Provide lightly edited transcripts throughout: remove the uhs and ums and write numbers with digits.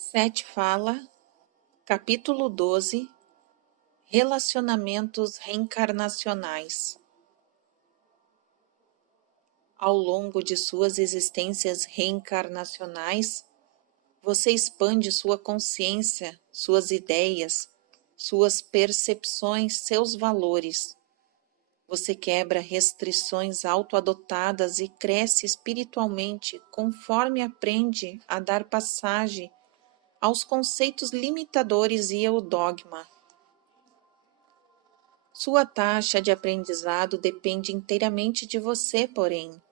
Sete fala, capítulo 12, Relacionamentos reencarnacionais. Ao longo de suas existências reencarnacionais, você expande sua consciência, suas ideias, suas percepções, seus valores. Você quebra restrições autoadotadas e cresce espiritualmente conforme aprende a dar passagem aos conceitos limitadores e ao dogma. Sua taxa de aprendizado depende inteiramente de você, porém.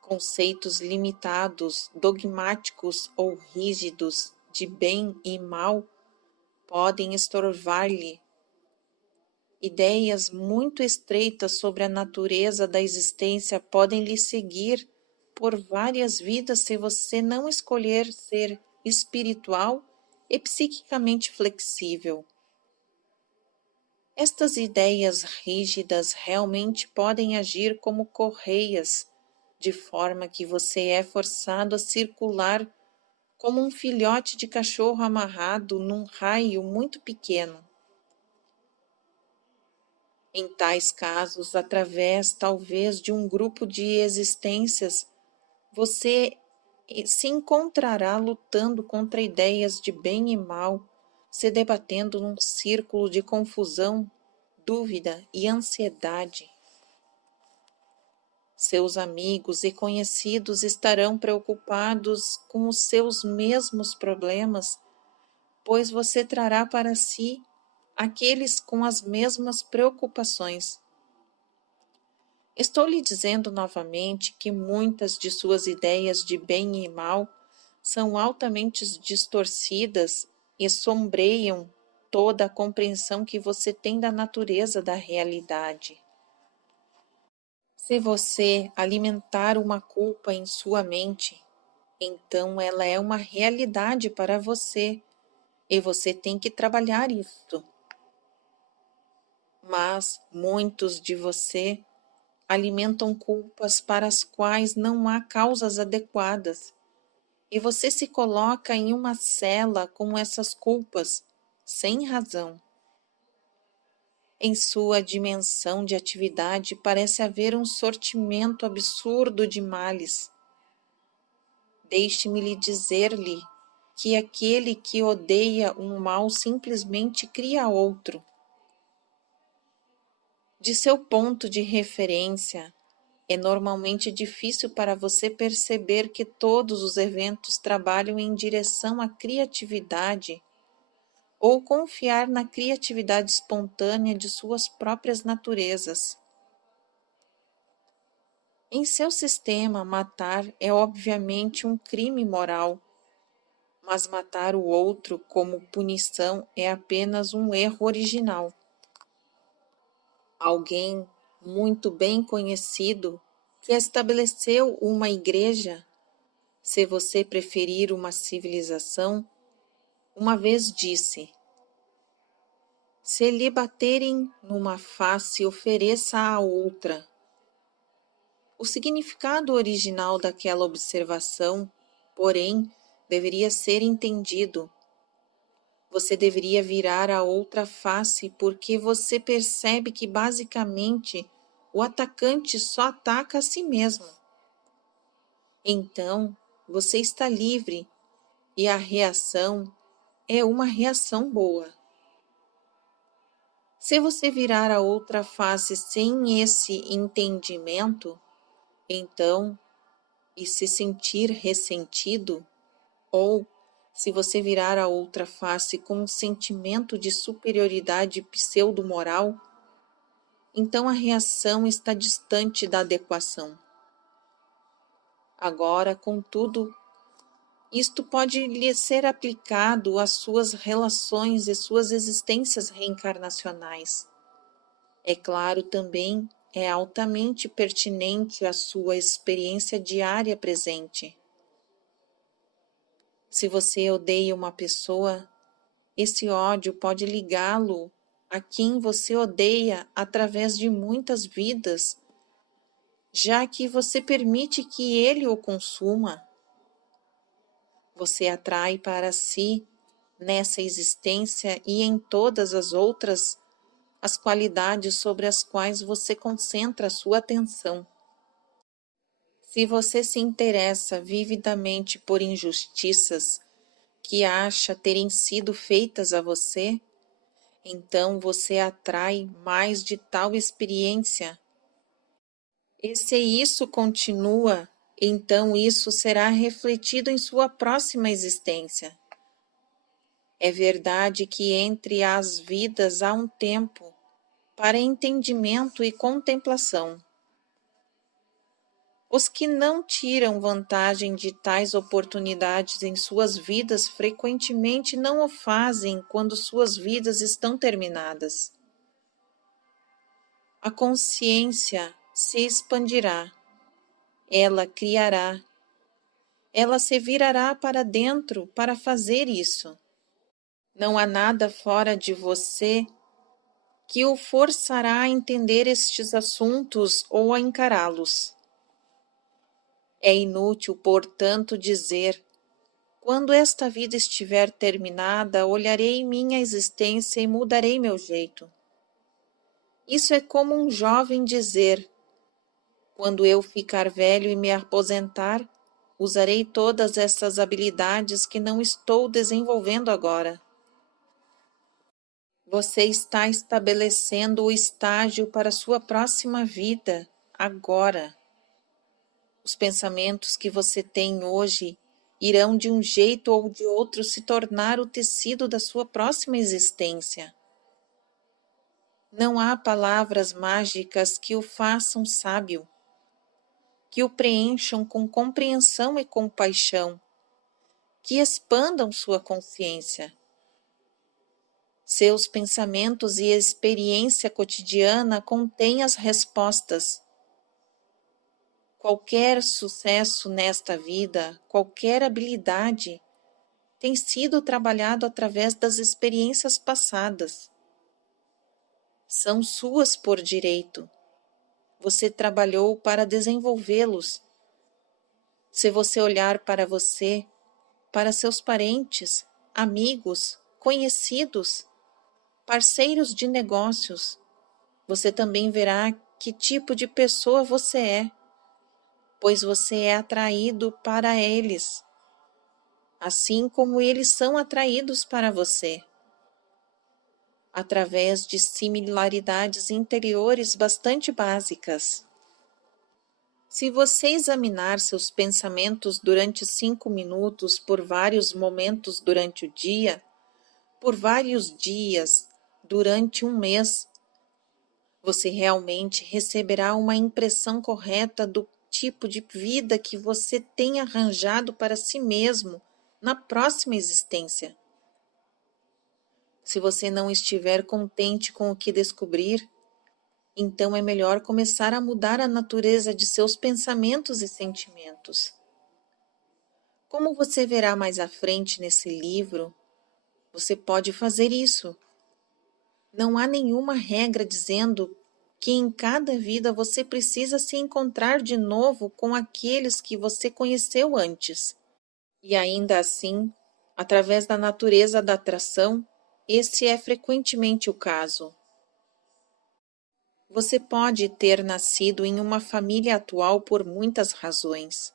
Conceitos limitados, dogmáticos ou rígidos de bem e mal podem estorvar-lhe. Ideias muito estreitas sobre a natureza da existência podem lhe seguir por várias vidas se você não escolher ser espiritual e psiquicamente flexível. Estas ideias rígidas realmente podem agir como correias, de forma que você é forçado a circular como um filhote de cachorro amarrado num raio muito pequeno. Em tais casos, através talvez de um grupo de existências, você se encontrará lutando contra ideias de bem e mal, se debatendo num círculo de confusão, dúvida e ansiedade. Seus amigos e conhecidos estarão preocupados com os seus mesmos problemas, pois você trará para si aqueles com as mesmas preocupações. Estou lhe dizendo novamente que muitas de suas ideias de bem e mal são altamente distorcidas e sombreiam toda a compreensão que você tem da natureza da realidade. Se você alimentar uma culpa em sua mente, então ela é uma realidade para você e você tem que trabalhar isto. Mas muitos de você alimentam culpas para as quais não há causas adequadas e você se coloca em uma cela com essas culpas, sem razão. Em sua dimensão de atividade parece haver um sortimento absurdo de males. Deixe-me lhe dizer-lhe que aquele que odeia um mal simplesmente cria outro. De seu ponto de referência, é normalmente difícil para você perceber que todos os eventos trabalham em direção à criatividade ou confiar na criatividade espontânea de suas próprias naturezas. Em seu sistema, matar é obviamente um crime moral, mas matar o outro como punição é apenas um erro original. Alguém muito bem conhecido que estabeleceu uma igreja, se você preferir uma civilização, uma vez disse: se lhe baterem numa face, ofereça a outra. O significado original daquela observação, porém, deveria ser entendido. Você deveria virar a outra face porque você percebe que basicamente o atacante só ataca a si mesmo. Então, você está livre e a reação é uma reação boa. Se você virar a outra face sem esse entendimento, então, e se sentir ressentido, ou se você virar a outra face com um sentimento de superioridade pseudo-moral, então a reação está distante da adequação. Agora, contudo, isto pode lhe ser aplicado às suas relações e suas existências reencarnacionais. É claro também, é altamente pertinente à sua experiência diária presente. Se você odeia uma pessoa, esse ódio pode ligá-lo a quem você odeia através de muitas vidas, já que você permite que ele o consuma. Você atrai para si, nessa existência e em todas as outras, as qualidades sobre as quais você concentra a sua atenção. Se você se interessa vividamente por injustiças que acha terem sido feitas a você, então você atrai mais de tal experiência. E se isso continua, então isso será refletido em sua próxima existência. É verdade que entre as vidas há um tempo para entendimento e contemplação. Os que não tiram vantagem de tais oportunidades em suas vidas frequentemente não o fazem quando suas vidas estão terminadas. A consciência se expandirá, ela criará, ela se virará para dentro para fazer isso. Não há nada fora de você que o forçará a entender estes assuntos ou a encará-los. É inútil, portanto, dizer: quando esta vida estiver terminada, olharei minha existência e mudarei meu jeito. Isso é como um jovem dizer: quando eu ficar velho e me aposentar, usarei todas essas habilidades que não estou desenvolvendo agora. Você está estabelecendo o estágio para sua próxima vida, agora. Os pensamentos que você tem hoje irão de um jeito ou de outro se tornar o tecido da sua próxima existência. Não há palavras mágicas que o façam sábio, que o preencham com compreensão e compaixão, que expandam sua consciência. Seus pensamentos e experiência cotidiana contêm as respostas. Qualquer sucesso nesta vida, qualquer habilidade, tem sido trabalhado através das experiências passadas. São suas por direito. Você trabalhou para desenvolvê-los. Se você olhar para você, para seus parentes, amigos, conhecidos, parceiros de negócios, você também verá que tipo de pessoa você é, pois você é atraído para eles, assim como eles são atraídos para você, através de similaridades interiores bastante básicas. Se você examinar seus pensamentos durante 5 minutos por vários momentos durante o dia, por vários dias, durante um mês, você realmente receberá uma impressão correta do tipo de vida que você tem arranjado para si mesmo na próxima existência. Se você não estiver contente com o que descobrir, então é melhor começar a mudar a natureza de seus pensamentos e sentimentos. Como você verá mais à frente nesse livro, você pode fazer isso. Não há nenhuma regra dizendo que em cada vida você precisa se encontrar de novo com aqueles que você conheceu antes. E ainda assim, através da natureza da atração, esse é frequentemente o caso. Você pode ter nascido em uma família atual por muitas razões.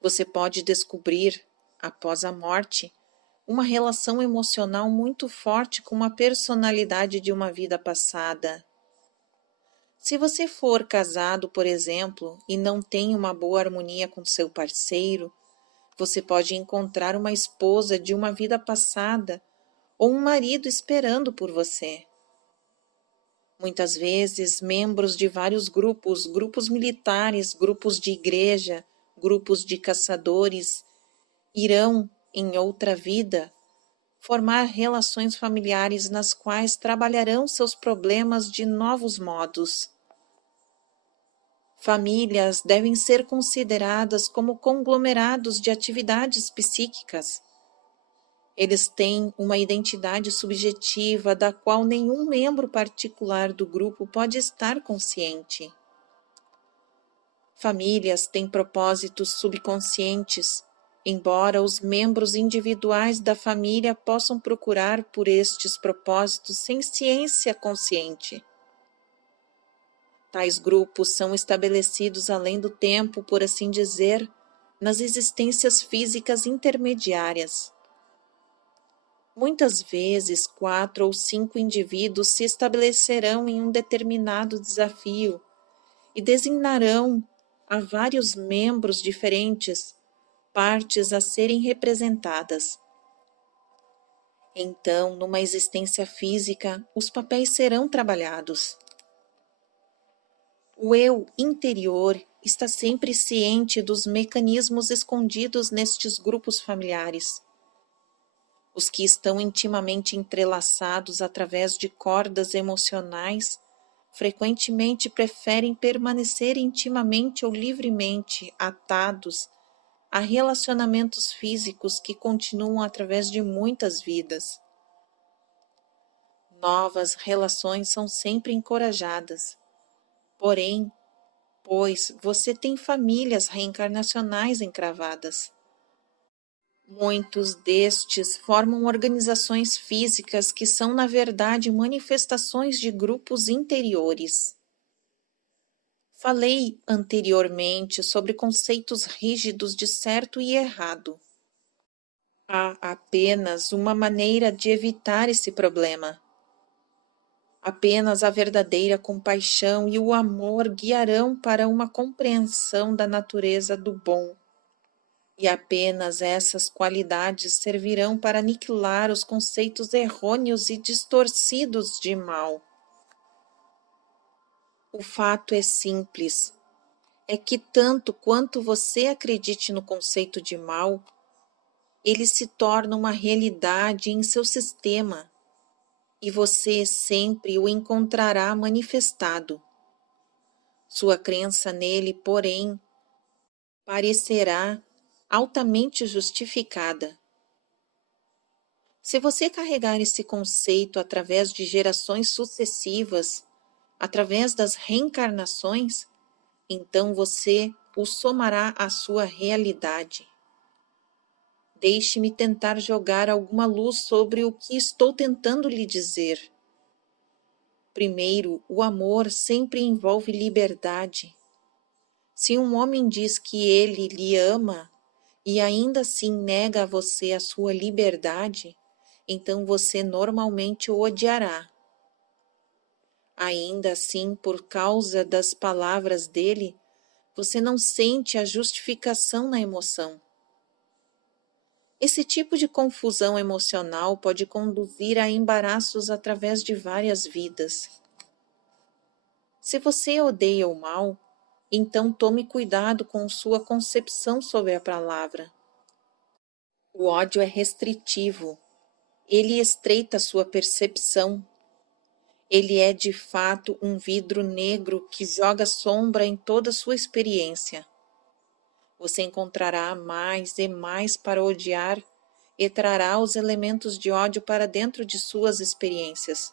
Você pode descobrir, após a morte, uma relação emocional muito forte com uma personalidade de uma vida passada. Se você for casado, por exemplo, e não tem uma boa harmonia com seu parceiro, você pode encontrar uma esposa de uma vida passada ou um marido esperando por você. Muitas vezes, membros de vários grupos, grupos militares, grupos de igreja, grupos de caçadores, irão, em outra vida, formar relações familiares nas quais trabalharão seus problemas de novos modos. Famílias devem ser consideradas como conglomerados de atividades psíquicas. Eles têm uma identidade subjetiva da qual nenhum membro particular do grupo pode estar consciente. Famílias têm propósitos subconscientes embora os membros individuais da família possam procurar por estes propósitos sem ciência consciente. Tais grupos são estabelecidos além do tempo, por assim dizer, nas existências físicas intermediárias. Muitas vezes, 4 ou 5 indivíduos se estabelecerão em um determinado desafio e designarão a vários membros diferentes partes a serem representadas. Então, numa existência física, os papéis serão trabalhados. O eu interior está sempre ciente dos mecanismos escondidos nestes grupos familiares. Os que estão intimamente entrelaçados através de cordas emocionais frequentemente preferem permanecer intimamente ou livremente atados a relacionamentos físicos que continuam através de muitas vidas. Novas relações são sempre encorajadas. Porém, pois você tem famílias reencarnacionais encravadas. Muitos destes formam organizações físicas que são, na verdade, manifestações de grupos interiores. Falei anteriormente sobre conceitos rígidos de certo e errado. Há apenas uma maneira de evitar esse problema. Apenas a verdadeira compaixão e o amor guiarão para uma compreensão da natureza do bom. E apenas essas qualidades servirão para aniquilar os conceitos errôneos e distorcidos de mal. O fato é simples. É que tanto quanto você acredite no conceito de mal, ele se torna uma realidade em seu sistema, e você sempre o encontrará manifestado. Sua crença nele, porém, parecerá altamente justificada. Se você carregar esse conceito através de gerações sucessivas, através das reencarnações, então você o somará à sua realidade. Deixe-me tentar jogar alguma luz sobre o que estou tentando lhe dizer. Primeiro, o amor sempre envolve liberdade. Se um homem diz que ele lhe ama e ainda assim nega a você a sua liberdade, então você normalmente o odiará. Ainda assim, por causa das palavras dele, você não sente a justificação na emoção. Esse tipo de confusão emocional pode conduzir a embaraços através de várias vidas. Se você odeia o mal, então tome cuidado com sua concepção sobre a palavra. O ódio é restritivo. Ele estreita sua percepção. Ele é de fato um vidro negro que joga sombra em toda sua experiência. Você encontrará mais e mais para odiar e trará os elementos de ódio para dentro de suas experiências.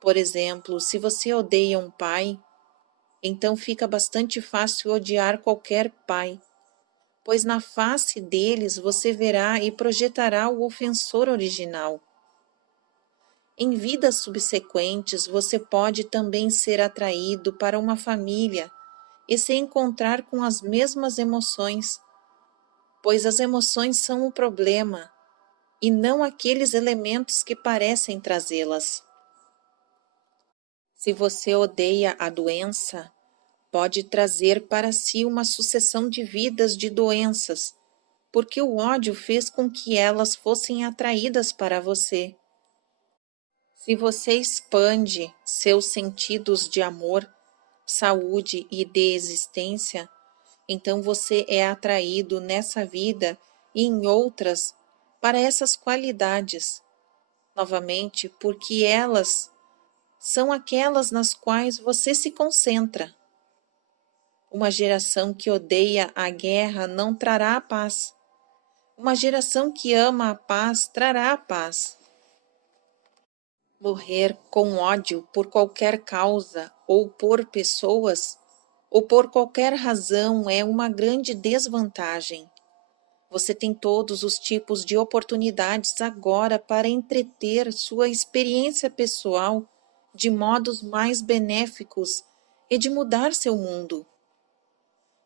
Por exemplo, se você odeia um pai, então fica bastante fácil odiar qualquer pai, pois na face deles você verá e projetará o ofensor original. Em vidas subsequentes, você pode também ser atraído para uma família e se encontrar com as mesmas emoções, pois as emoções são o problema, e não aqueles elementos que parecem trazê-las. Se você odeia a doença, pode trazer para si uma sucessão de vidas de doenças, porque o ódio fez com que elas fossem atraídas para você. Se você expande seus sentidos de amor, saúde e de existência, então você é atraído nessa vida e em outras para essas qualidades, novamente porque elas são aquelas nas quais você se concentra. Uma geração que odeia a guerra não trará a paz. Uma geração que ama a paz trará a paz. Morrer com ódio por qualquer causa ou por pessoas ou por qualquer razão é uma grande desvantagem. Você tem todos os tipos de oportunidades agora para entreter sua experiência pessoal de modos mais benéficos e de mudar seu mundo.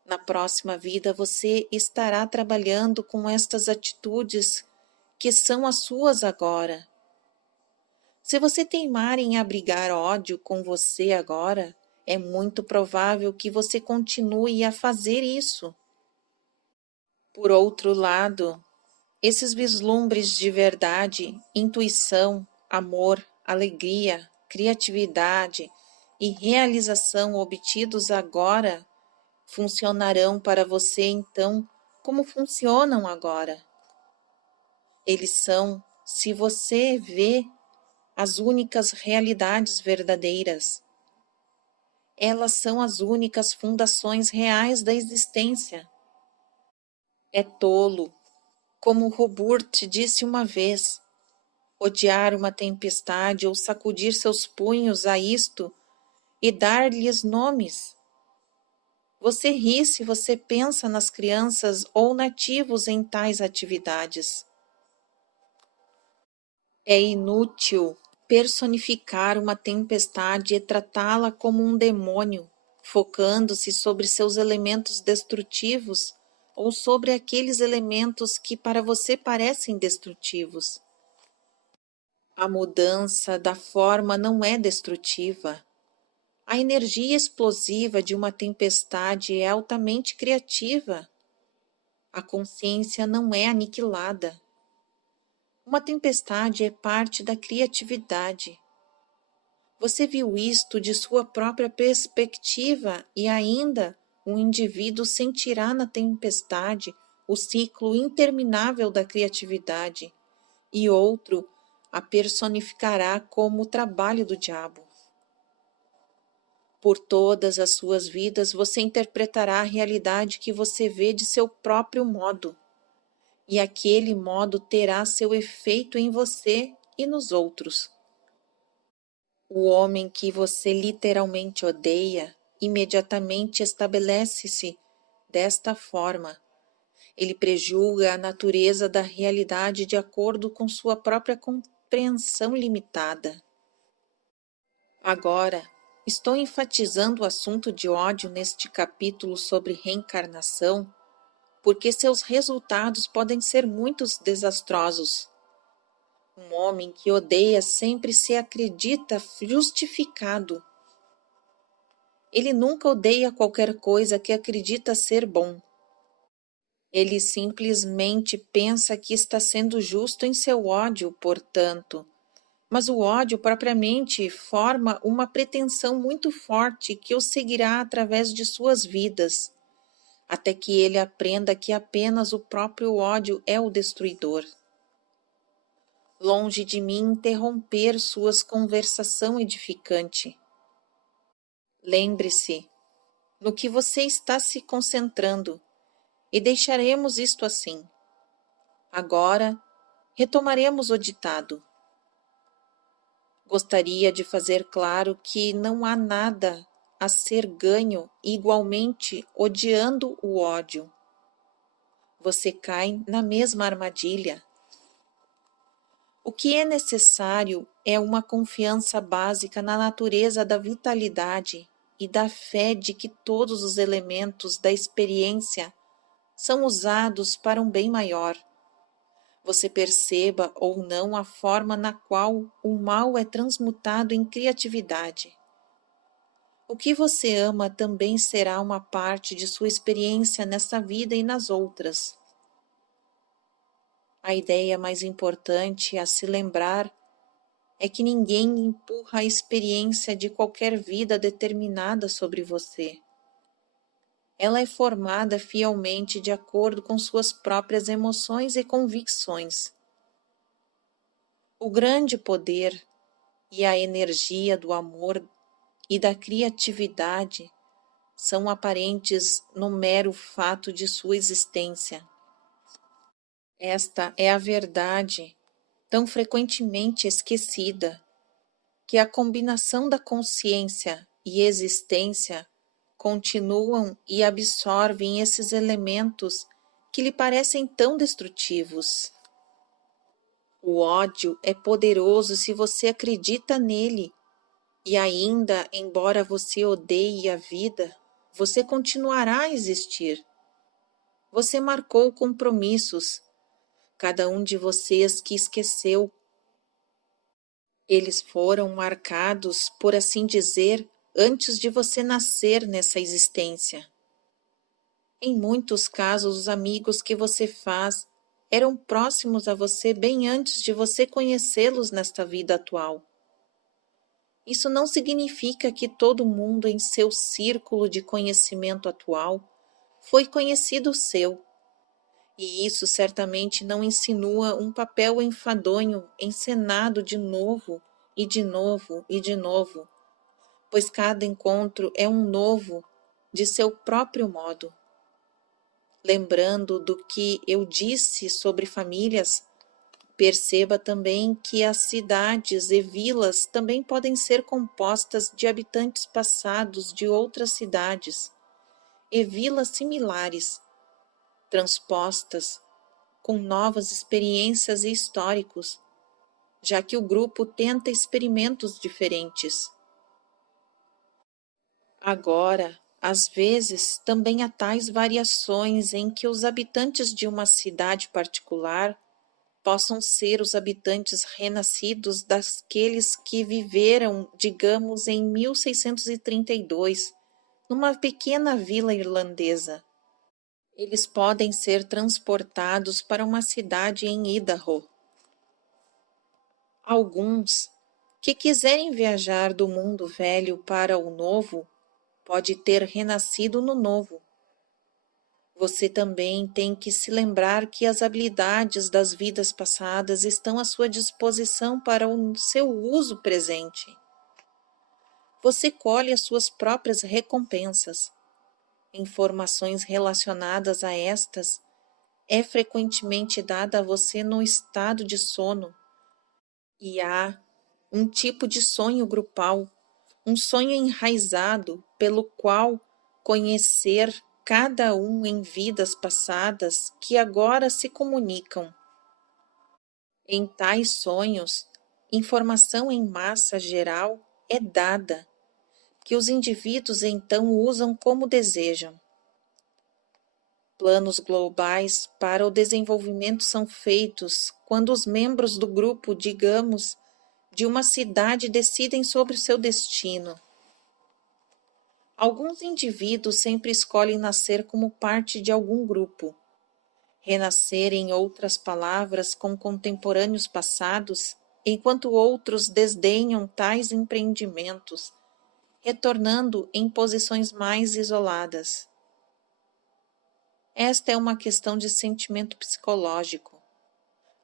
Na próxima vida você estará trabalhando com estas atitudes que são as suas agora. Se você teimar em abrigar ódio com você agora, é muito provável que você continue a fazer isso. Por outro lado, esses vislumbres de verdade, intuição, amor, alegria, criatividade e realização obtidos agora funcionarão para você então como funcionam agora. Eles são, se você vê, as únicas realidades verdadeiras. Elas são as únicas fundações reais da existência. É tolo, como Robert disse uma vez, odiar uma tempestade ou sacudir seus punhos a isto e dar-lhes nomes. Você ri se você pensa nas crianças ou nativos em tais atividades. É inútil personificar uma tempestade e tratá-la como um demônio, focando-se sobre seus elementos destrutivos ou sobre aqueles elementos que para você parecem destrutivos. A mudança da forma não é destrutiva. A energia explosiva de uma tempestade é altamente criativa. A consciência não é aniquilada. Uma tempestade é parte da criatividade. Você viu isto de sua própria perspectiva e ainda um indivíduo sentirá na tempestade o ciclo interminável da criatividade e outro a personificará como o trabalho do diabo. Por todas as suas vidas você interpretará a realidade que você vê de seu próprio modo, e aquele modo terá seu efeito em você e nos outros. O homem que você literalmente odeia imediatamente estabelece-se desta forma. Ele prejulga a natureza da realidade de acordo com sua própria compreensão limitada. Agora, estou enfatizando o assunto de ódio neste capítulo sobre reencarnação, porque seus resultados podem ser muito desastrosos. Um homem que odeia sempre se acredita justificado. Ele nunca odeia qualquer coisa que acredita ser bom. Ele simplesmente pensa que está sendo justo em seu ódio, portanto. Mas o ódio propriamente forma uma pretensão muito forte que o seguirá através de suas vidas, até que ele aprenda que apenas o próprio ódio é o destruidor. Longe de mim interromper suas conversação edificante. Lembre-se no que você está se concentrando e deixaremos isto assim. Agora, retomaremos o ditado. Gostaria de fazer claro que não há nada a ser ganho igualmente odiando o ódio. Você cai na mesma armadilha. O que é necessário é uma confiança básica na natureza da vitalidade e da fé de que todos os elementos da experiência são usados para um bem maior. Você perceba ou não a forma na qual o mal é transmutado em criatividade. O que você ama também será uma parte de sua experiência nesta vida e nas outras. A ideia mais importante a se lembrar é que ninguém empurra a experiência de qualquer vida determinada sobre você. Ela é formada fielmente de acordo com suas próprias emoções e convicções. O grande poder e a energia do amor e da criatividade são aparentes no mero fato de sua existência. Esta é a verdade, tão frequentemente esquecida, que a combinação da consciência e existência continuam e absorvem esses elementos que lhe parecem tão destrutivos. O ódio é poderoso se você acredita nele, e ainda, embora você odeie a vida, você continuará a existir. Você marcou compromissos, cada um de vocês que esqueceu. Eles foram marcados, por assim dizer, antes de você nascer nessa existência. Em muitos casos, os amigos que você faz eram próximos a você bem antes de você conhecê-los nesta vida atual. Isso não significa que todo mundo em seu círculo de conhecimento atual foi conhecido seu, e isso certamente não insinua um papel enfadonho encenado de novo e de novo e de novo, pois cada encontro é um novo de seu próprio modo. Lembrando do que eu disse sobre famílias, perceba também que as cidades e vilas também podem ser compostas de habitantes passados de outras cidades e vilas similares, transpostas com novas experiências e históricos, já que o grupo tenta experimentos diferentes. Agora, às vezes, também há tais variações em que os habitantes de uma cidade particular possam ser os habitantes renascidos daqueles que viveram, digamos, em 1632, numa pequena vila irlandesa. Eles podem ser transportados para uma cidade em Idaho. Alguns que quiserem viajar do mundo velho para o novo, pode ter renascido no novo. Você também tem que se lembrar que as habilidades das vidas passadas estão à sua disposição para o seu uso presente. Você colhe as suas próprias recompensas. Informações relacionadas a estas é frequentemente dada a você no estado de sono. E há um tipo de sonho grupal, um sonho enraizado pelo qual conhecer cada um em vidas passadas que agora se comunicam. Em tais sonhos, informação em massa geral é dada, que os indivíduos então usam como desejam. Planos globais para o desenvolvimento são feitos quando os membros do grupo, digamos, de uma cidade decidem sobre o seu destino. Alguns indivíduos sempre escolhem nascer como parte de algum grupo. Renascer, em outras palavras, com contemporâneos passados, enquanto outros desdenham tais empreendimentos, retornando em posições mais isoladas. Esta é uma questão de sentimento psicológico.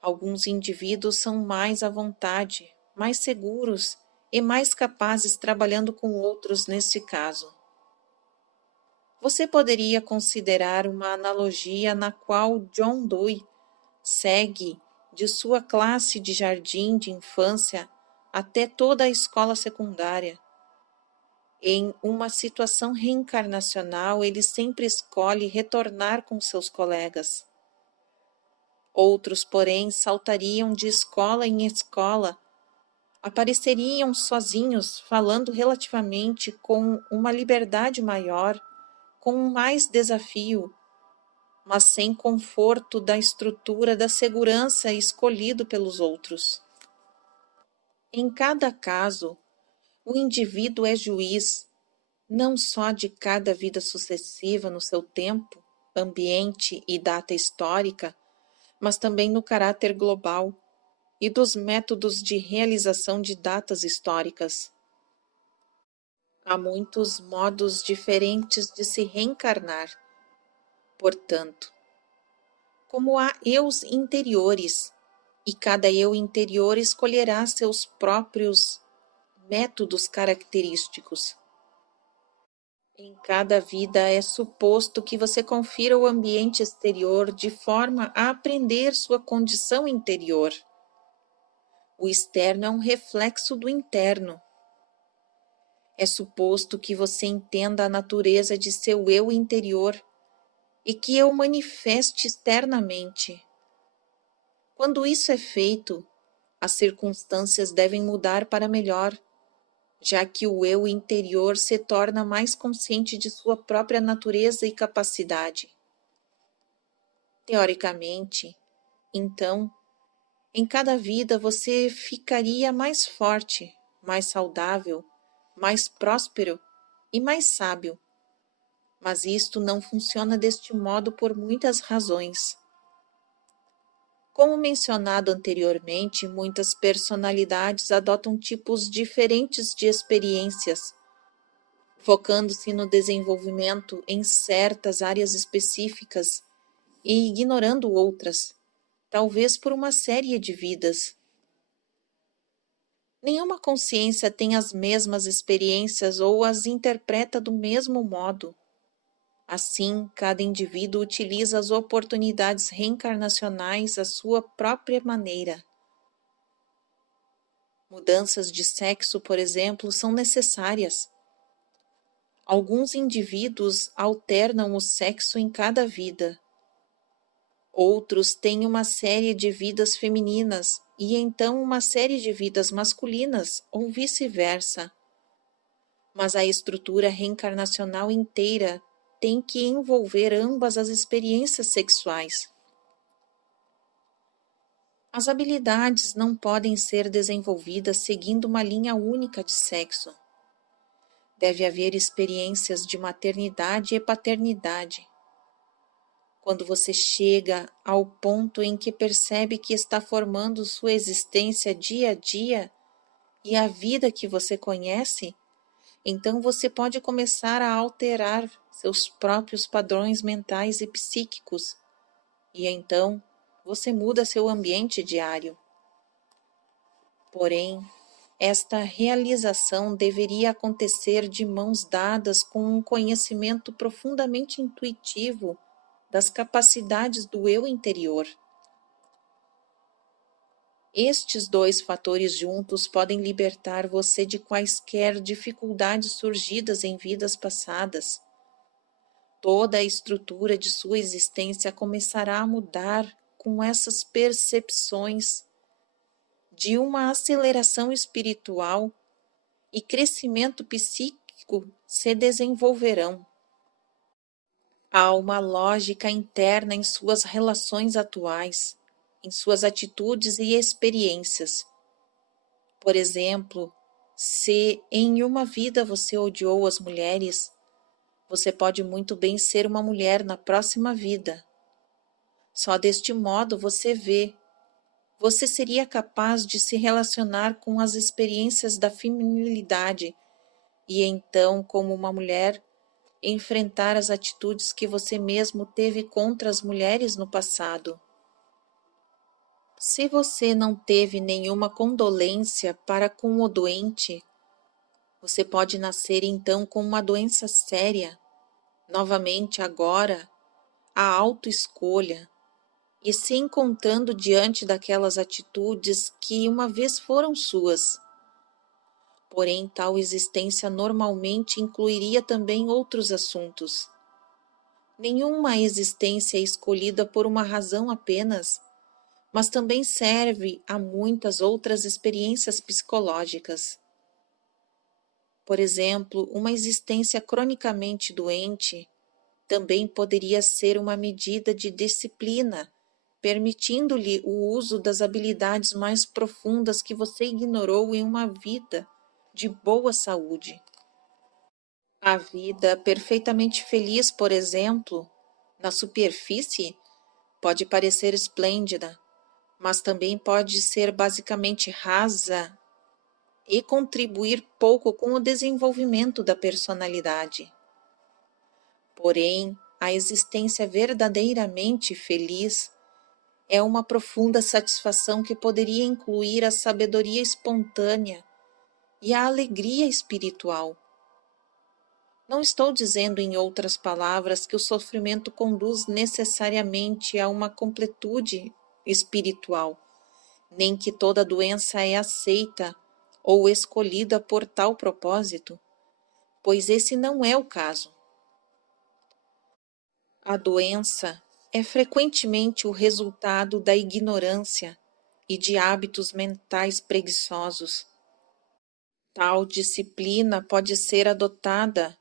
Alguns indivíduos são mais à vontade, mais seguros e mais capazes trabalhando com outros neste caso. Você poderia considerar uma analogia na qual John Dewey segue de sua classe de jardim de infância até toda a escola secundária. Em uma situação reencarnacional, ele sempre escolhe retornar com seus colegas. Outros, porém, saltariam de escola em escola, apareceriam sozinhos, falando relativamente com uma liberdade maior, com mais desafio, mas sem conforto da estrutura da segurança escolhido pelos outros. Em cada caso, o indivíduo é juiz, não só de cada vida sucessiva no seu tempo, ambiente e data histórica, mas também no caráter global e dos métodos de realização de datas históricas. Há muitos modos diferentes de se reencarnar. Portanto, como há eus interiores, e cada eu interior escolherá seus próprios métodos característicos. Em cada vida é suposto que você confira o ambiente exterior de forma a aprender sua condição interior. O externo é um reflexo do interno. É suposto que você entenda a natureza de seu eu interior e que o manifeste externamente. Quando isso é feito, as circunstâncias devem mudar para melhor, já que o eu interior se torna mais consciente de sua própria natureza e capacidade. Teoricamente, então, em cada vida você ficaria mais forte, mais saudável, mais próspero e mais sábio. Mas isto não funciona deste modo por muitas razões. Como mencionado anteriormente, muitas personalidades adotam tipos diferentes de experiências, focando-se no desenvolvimento em certas áreas específicas e ignorando outras, talvez por uma série de vidas. Nenhuma consciência tem as mesmas experiências ou as interpreta do mesmo modo. Assim, cada indivíduo utiliza as oportunidades reencarnacionais à sua própria maneira. Mudanças de sexo, por exemplo, são necessárias. Alguns indivíduos alternam o sexo em cada vida. Outros têm uma série de vidas femininas e então uma série de vidas masculinas, ou vice-versa. Mas a estrutura reencarnacional inteira tem que envolver ambas as experiências sexuais. As habilidades não podem ser desenvolvidas seguindo uma linha única de sexo. Deve haver experiências de maternidade e paternidade. Quando você chega ao ponto em que percebe que está formando sua existência dia a dia e a vida que você conhece, então você pode começar a alterar seus próprios padrões mentais e psíquicos, e então você muda seu ambiente diário. Porém, esta realização deveria acontecer de mãos dadas com um conhecimento profundamente intuitivo das capacidades do eu interior. Estes dois fatores juntos podem libertar você de quaisquer dificuldades surgidas em vidas passadas. Toda a estrutura de sua existência começará a mudar com essas percepções de uma aceleração espiritual e crescimento psíquico se desenvolverão. Há uma lógica interna em suas relações atuais, em suas atitudes e experiências. Por exemplo, se em uma vida você odiou as mulheres, você pode muito bem ser uma mulher na próxima vida. Só deste modo você seria capaz de se relacionar com as experiências da feminilidade e então, como uma mulher, enfrentar as atitudes que você mesmo teve contra as mulheres no passado. Se você não teve nenhuma condolência para com o doente, você pode nascer então com uma doença séria. Novamente agora, a autoescolha, e se encontrando diante daquelas atitudes que uma vez foram suas. Porém, tal existência normalmente incluiria também outros assuntos. Nenhuma existência é escolhida por uma razão apenas, mas também serve a muitas outras experiências psicológicas. Por exemplo, uma existência cronicamente doente também poderia ser uma medida de disciplina, permitindo-lhe o uso das habilidades mais profundas que você ignorou em uma vida de boa saúde. A vida perfeitamente feliz, por exemplo, na superfície, pode parecer esplêndida, mas também pode ser basicamente rasa e contribuir pouco com o desenvolvimento da personalidade. Porém, a existência verdadeiramente feliz é uma profunda satisfação que poderia incluir a sabedoria espontânea e a alegria espiritual. Não estou dizendo, em outras palavras, que o sofrimento conduz necessariamente a uma completude espiritual, nem que toda doença é aceita ou escolhida por tal propósito. pois esse não é o caso. A doença é frequentemente o resultado da ignorância e de hábitos mentais preguiçosos. Tal disciplina pode ser adotada,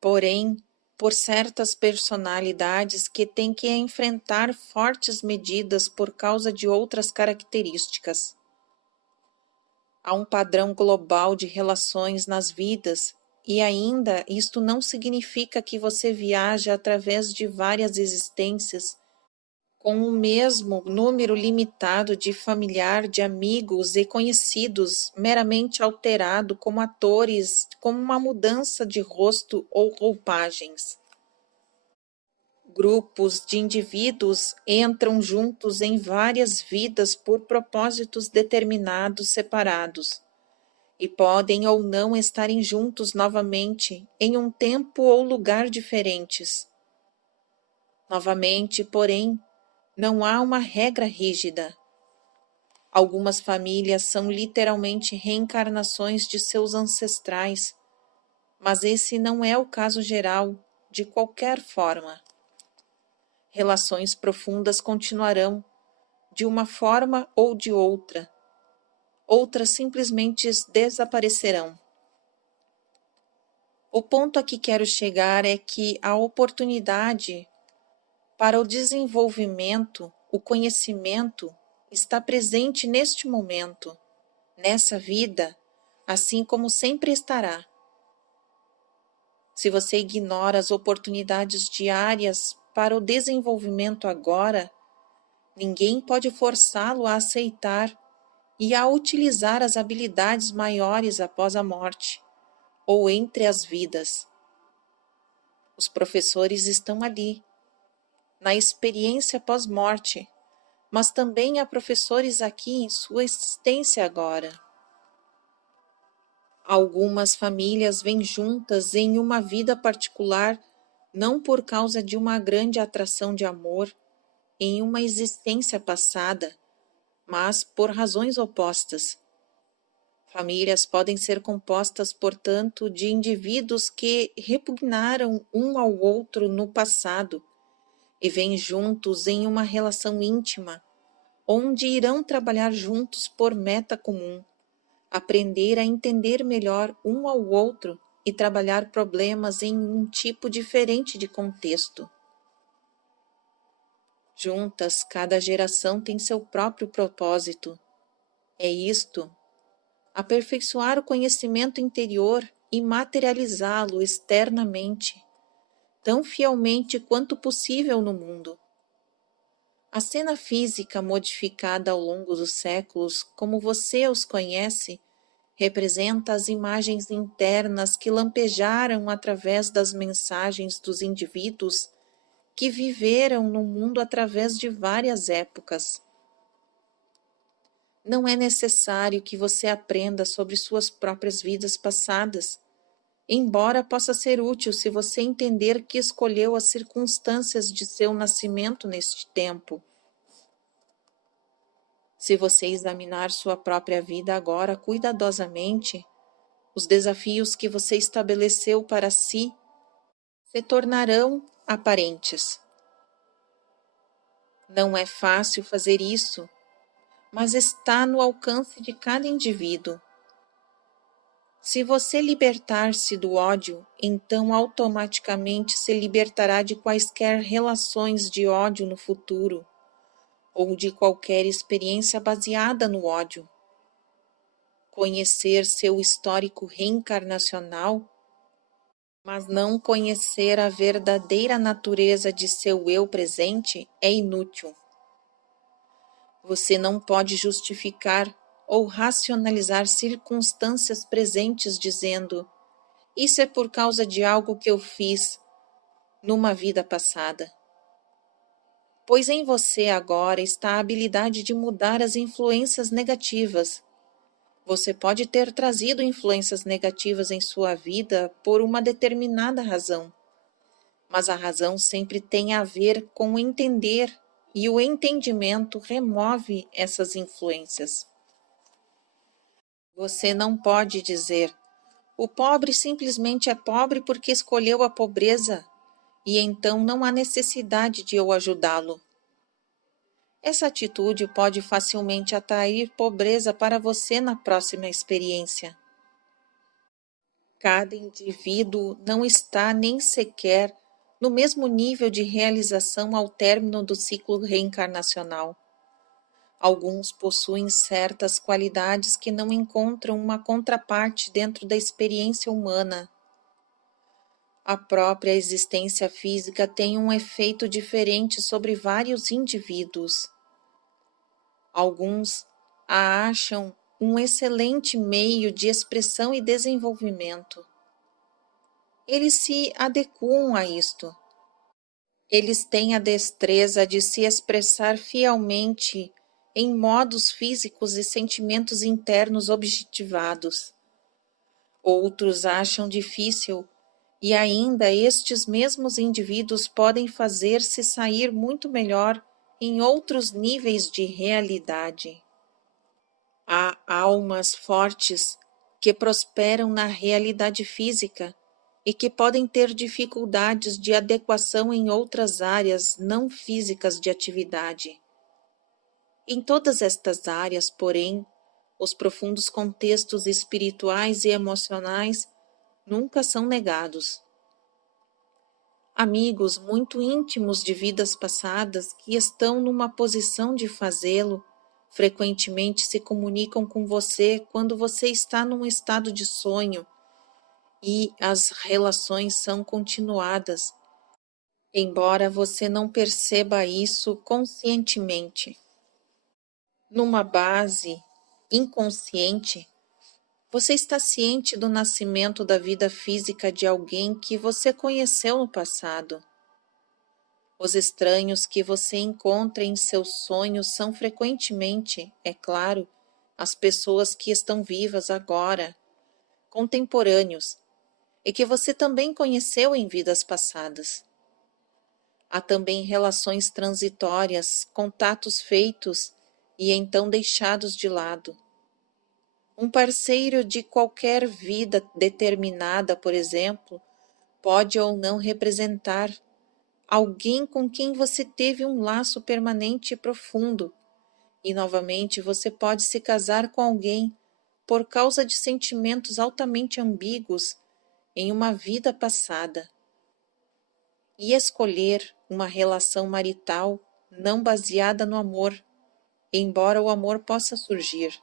porém, por certas personalidades que têm que enfrentar fortes medidas por causa de outras características. Há um padrão global de relações nas vidas, e ainda isto não significa que você viaja através de várias existências com o mesmo número limitado de familiar, de amigos e conhecidos, meramente alterado como atores, como uma mudança de rosto ou roupagens. Grupos de indivíduos entram juntos em várias vidas por propósitos determinados separados, e podem ou não estarem juntos novamente em um tempo ou lugar diferentes. Novamente, porém, não há uma regra rígida. Algumas famílias são literalmente reencarnações de seus ancestrais, mas esse não é o caso geral, de qualquer forma. Relações profundas continuarão, de uma forma ou de outra. Outras simplesmente desaparecerão. O ponto a que quero chegar é que a oportunidade para o desenvolvimento, o conhecimento, está presente neste momento, nessa vida, assim como sempre estará. Se você ignora as oportunidades diárias para o desenvolvimento agora, ninguém pode forçá-lo a aceitar e a utilizar as habilidades maiores após a morte ou entre as vidas. Os professores estão ali, na experiência pós-morte, mas também há professores aqui em sua existência agora. Algumas famílias vêm juntas em uma vida particular, não por causa de uma grande atração de amor em uma existência passada, mas por razões opostas. Famílias podem ser compostas, portanto, de indivíduos que repugnaram um ao outro no passado e vêm juntos em uma relação íntima, onde irão trabalhar juntos por meta comum, aprender a entender melhor um ao outro e trabalhar problemas em um tipo diferente de contexto. Juntas, cada geração tem seu próprio propósito. É isto: aperfeiçoar o conhecimento interior e materializá-lo externamente, tão fielmente quanto possível no mundo. A cena física modificada ao longo dos séculos, como você os conhece, representa as imagens internas que lampejaram através das mensagens dos indivíduos que viveram no mundo através de várias épocas. Não é necessário que você aprenda sobre suas próprias vidas passadas, embora possa ser útil se você entender que escolheu as circunstâncias de seu nascimento neste tempo. Se você examinar sua própria vida agora cuidadosamente, os desafios que você estabeleceu para si se tornarão aparentes. Não é fácil fazer isso, mas está no alcance de cada indivíduo. Se você libertar-se do ódio, então automaticamente se libertará de quaisquer relações de ódio no futuro, ou de qualquer experiência baseada no ódio. Conhecer seu histórico reencarnacional, mas não conhecer a verdadeira natureza de seu eu presente é inútil. Você não pode justificar ou racionalizar circunstâncias presentes dizendo: isso é por causa de algo que eu fiz numa vida passada. Pois em você agora está a habilidade de mudar as influências negativas. Você pode ter trazido influências negativas em sua vida por uma determinada razão, mas a razão sempre tem a ver com o entender, e o entendimento remove essas influências. Você não pode dizer: O pobre simplesmente é pobre porque escolheu a pobreza, e então não há necessidade de eu ajudá-lo. Essa atitude pode facilmente atrair pobreza para você na próxima experiência. Cada indivíduo não está nem sequer no mesmo nível de realização ao término do ciclo reencarnacional. Alguns possuem certas qualidades que não encontram uma contraparte dentro da experiência humana. A própria existência física tem um efeito diferente sobre vários indivíduos. Alguns a acham um excelente meio de expressão e desenvolvimento. Eles se adequam a isto. Eles têm a destreza de se expressar fielmente em modos físicos e sentimentos internos objetivados. Outros acham difícil, e ainda estes mesmos indivíduos podem fazer-se sair muito melhor em outros níveis de realidade. Há almas fortes que prosperam na realidade física e que podem ter dificuldades de adequação em outras áreas não físicas de atividade. Em todas estas áreas, porém, os profundos contextos espirituais e emocionais nunca são negados. Amigos muito íntimos de vidas passadas que estão numa posição de fazê-lo, frequentemente se comunicam com você quando você está num estado de sonho e as relações são continuadas, embora você não perceba isso conscientemente. Numa base inconsciente, você está ciente do nascimento da vida física de alguém que você conheceu no passado. Os estranhos que você encontra em seus sonhos são frequentemente, é claro, as pessoas que estão vivas agora, contemporâneos, e que você também conheceu em vidas passadas. Há também relações transitórias, contatos feitos e então deixados de lado. Um parceiro de qualquer vida determinada, por exemplo, pode ou não representar alguém com quem você teve um laço permanente e profundo, e novamente você pode se casar com alguém por causa de sentimentos altamente ambíguos em uma vida passada, e escolher uma relação marital não baseada no amor, embora o amor possa surgir.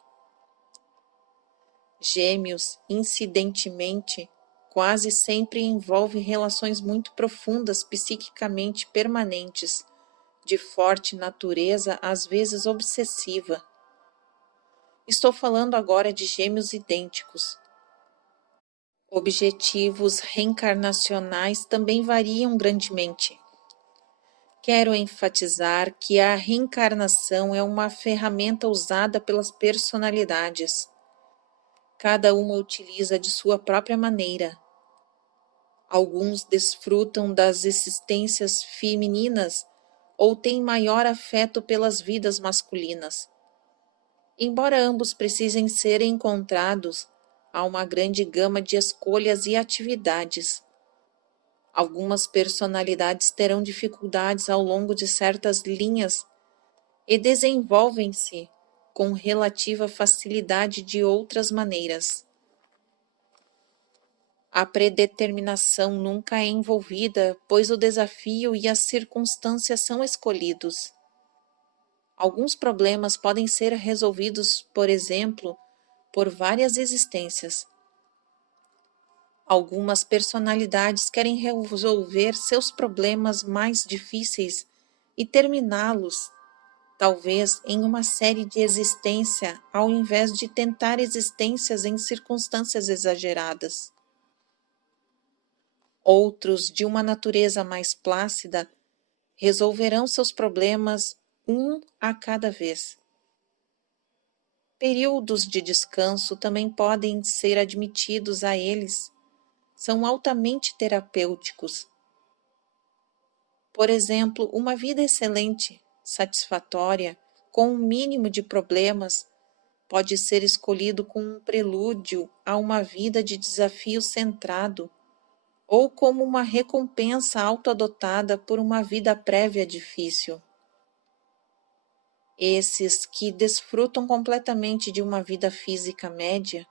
Gêmeos, incidentemente, quase sempre envolve relações muito profundas psiquicamente permanentes, de forte natureza, às vezes obsessiva. Estou falando agora de gêmeos idênticos. Objetivos reencarnacionais também variam grandemente. Quero enfatizar que a reencarnação é uma ferramenta usada pelas personalidades. Cada uma utiliza de sua própria maneira. Alguns desfrutam das existências femininas ou têm maior afeto pelas vidas masculinas. Embora ambos precisem ser encontrados, há uma grande gama de escolhas e atividades. Algumas personalidades terão dificuldades ao longo de certas linhas e desenvolvem-se com relativa facilidade de outras maneiras. A predeterminação nunca é envolvida, pois o desafio e as circunstâncias são escolhidos. Alguns problemas podem ser resolvidos, por exemplo, por várias existências. Algumas personalidades querem resolver seus problemas mais difíceis e terminá-los, talvez em uma série de existência, ao invés de tentar existências em circunstâncias exageradas. Outros, de uma natureza mais plácida, resolverão seus problemas um a cada vez. Períodos de descanso também podem ser admitidos a eles. São altamente terapêuticos. Por exemplo, uma vida excelente, satisfatória, com um mínimo de problemas, pode ser escolhido como um prelúdio a uma vida de desafio centrado, ou como uma recompensa autoadotada por uma vida prévia difícil. Esses que desfrutam completamente de uma vida física média,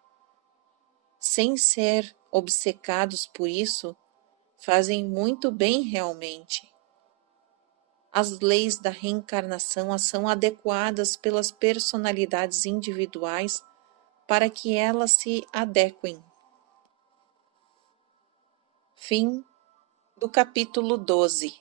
sem ser obcecados por isso, fazem muito bem realmente. As leis da reencarnação são adequadas pelas personalidades individuais para que elas se adequem. Fim do capítulo 12.